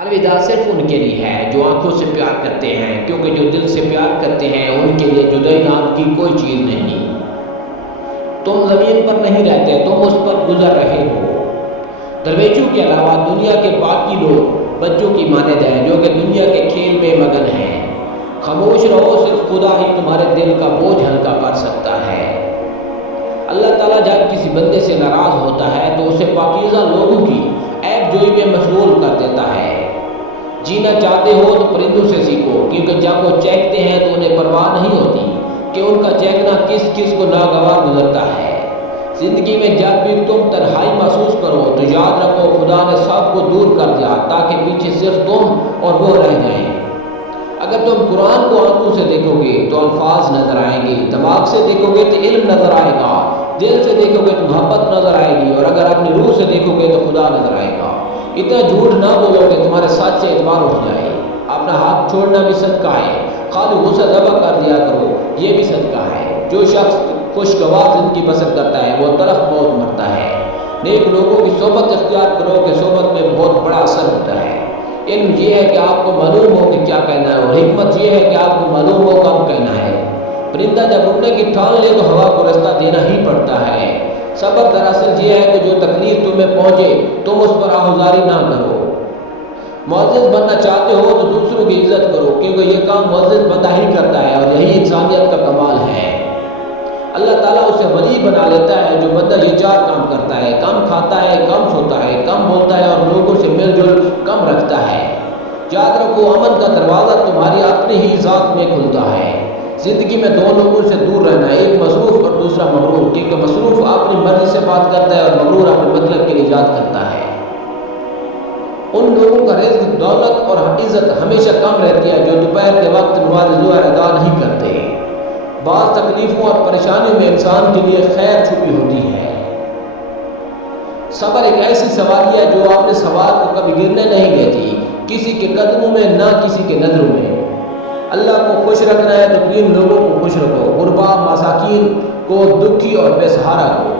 الوداع صرف ان کے لیے ہے جو آنکھوں سے پیار کرتے ہیں، کیونکہ جو دل سے پیار کرتے ہیں ان کے لیے جدائی نام کی کوئی چیز نہیں۔ تم زمین پر نہیں رہتے، تم اس پر گزر رہے ہو۔ درویشوں کے علاوہ دنیا کے باقی لوگ بچوں کی مانند ہیں جو کہ دنیا کے کھیل میں مگن ہیں۔ خاموش رہو، صرف خدا ہی تمہارے دل کا بوجھ ہلکا کر سکتا ہے۔ اللہ تعالیٰ جب کسی بندے سے ناراض ہوتا ہے تو اسے پاکیزہ لوگوں کی عیب جوئی میں مشغول کر دیتا ہے۔ جینا چاہتے ہو تو پرندوں سے سیکھو، کیونکہ جب وہ چہکتے ہیں تو انہیں پرواہ نہیں ہوتی کہ ان کا چہکنا کس کس کو ناگوار گزرتا ہے۔ زندگی میں جب بھی تم تنہائی محسوس کرو تو یاد رکھو خدا نے سب کو دور کر دیا تاکہ پیچھے صرف تم اور وہ رہ جائیں۔ اگر تم قرآن کو آنکھوں سے دیکھو گے تو الفاظ نظر آئیں گے، دماغ سے دیکھو گے تو علم نظر آئے گا، دل سے دیکھو گے تو محبت نظر آئے گی، اور اگر اپنی روح سے دیکھو گے تو خدا نظر آئے گا۔ اتنا جھوٹ نہ بولو کہ تمہارے ساتھ سے اعتبار اٹھ جائے۔ اپنا ہاتھ چھوڑنا بھی صدقہ ہے، خالی غصہ ذبح کر دیا کرو، یہ بھی صدقہ ہے۔ جو شخص خوشگوار زندگی بسر کرتا ہے وہ تلخ موت مرتا ہے۔ نیک لوگوں کی صحبت اختیار کرو کہ صحبت میں بہت بڑا اثر ہوتا ہے۔ علم یہ ہے کہ آپ کو معلوم ہو کہ کیا کہنا ہے، اور حکمت یہ ہے کہ آپ کو معلوم ہو کب کہنا ہے۔ پرندہ جب اڑنے کی ٹھان لے تو ہوا کو رستہ دینا ہی پڑتا ہے۔ صبر دراصل یہ ہے کہ جو تکلیف تمہیں پہنچے تم اس پر آہوزاری نہ کرو۔ معزز بننا چاہتے ہو تو دوسروں کی عزت کرو، کیونکہ یہ کام معزز بندہ ہی کرتا ہے اور یہی انسانیت کا کمال ہے۔ اللہ تعالیٰ اسے ولی بنا لیتا ہے جو بندہ یہ چار کام کرتا ہے: کم کھاتا ہے، کم سوتا ہے، کم بولتا ہے اور لوگوں سے مل جل کم رکھتا ہے۔ یاد رکھو امن کا دروازہ تمہاری اپنی ہی ذات میں کھلتا ہے۔ زندگی میں دو لوگوں سے دور رہنا، ایک مصروف اور دوسرا مغرور، کیونکہ مصروف اپنی مرضی سے بات کرتا ہے اور مغرور اپنے مطلب کے لیے ایجاد کرتا ہے۔ ان لوگوں کا رزق، دولت اور عزت ہمیشہ کم رہتی ہے جو دوپہر کے وقت نماز ظہر ادا نہیں کرتے۔ بعض تکلیفوں اور پریشانیوں میں انسان کے لیے خیر چھپی ہوتی ہے۔ صبر ایک ایسی سواری ہے جو اپنے سوار کو کبھی گرنے نہیں دیتی، کسی کے قدموں میں نہ کسی کے نظروں میں۔ اللہ کو خوش رکھنا ہے تو تین لوگوں کو خوش رکھو: غربا، مساکین کو، دکھی اور بے سہارا کو۔